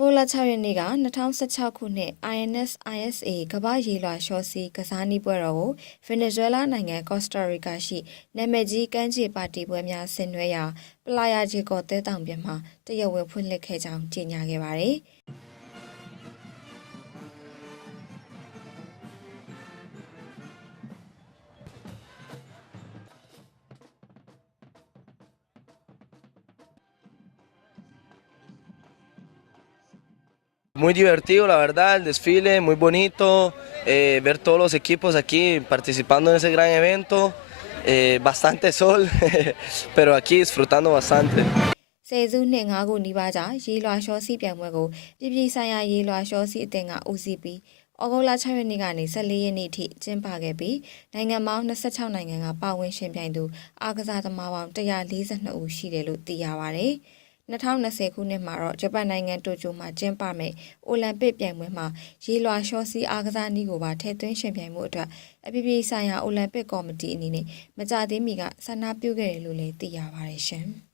ဂုတ်လ6ရက်နေ့က2016ခုနှစ် INS-ISA ကမ္ဘာရေလွှာရှော့စီကစားနည်းပွဲတော်ကိုဗင်နီဇွဲလားနိုင်ငံကော့စတာရီကာရှိနာမည်ကြီးကမ်းခြေပါတီပွဲများဆင်နွှဲရာပလာယာဂျီကော်တဲတောင်ပြင်မှာတရဝဲဖွင့်လှစ်ခဲ့ကြောင်းကြေညာခဲ့ပါတယ်။ Muy divertido, la verdad, el desfile muy bonito, ver todos los equipos aquí participando en ese gran evento, bastante sol, pero aquí disfrutando bastante. ဆယ်စုနှစ်5ခုနီးပါးကြာရေလွှာရှော့စီပြိုင်ပွဲကိုပြည်ပြည်ဆိုင်ရာရေလွှာရှော့စီအသင်းကဦးစီးပြီးဩဂုတ်လ6ရက်နေ့ကနေ14ရက်နေ့ထိကျင်းပခဲ့ပြီးနိုင်ငံပေါင်း26နိုင်ငံကပါဝင်ရှင်ပြိုင်သူအားကစားသမားပေါင်း142ဦးရှိတယ်လို့သိရပါတယ်။2020ခုနှစ်မှာတော့ဂျပန်နိုင်ငံတိုကျိုမှာကျင်းပမယ်အိုလံပစ်ပြိုင်ပွဲမှာရေလွှာရှော့စီအားကစားနည်းကိုပါထည့်သွင်းရှင်ပြိုင်မှုအတွက်အပြည်ပြည်ဆိုင်ရာအိုလံပစ်ကော်မတီအနေနဲ့မကြသေးမီကဆန္ဒပြုခဲ့တယ်လို့လည်းသိရပါတယ်ရှင်။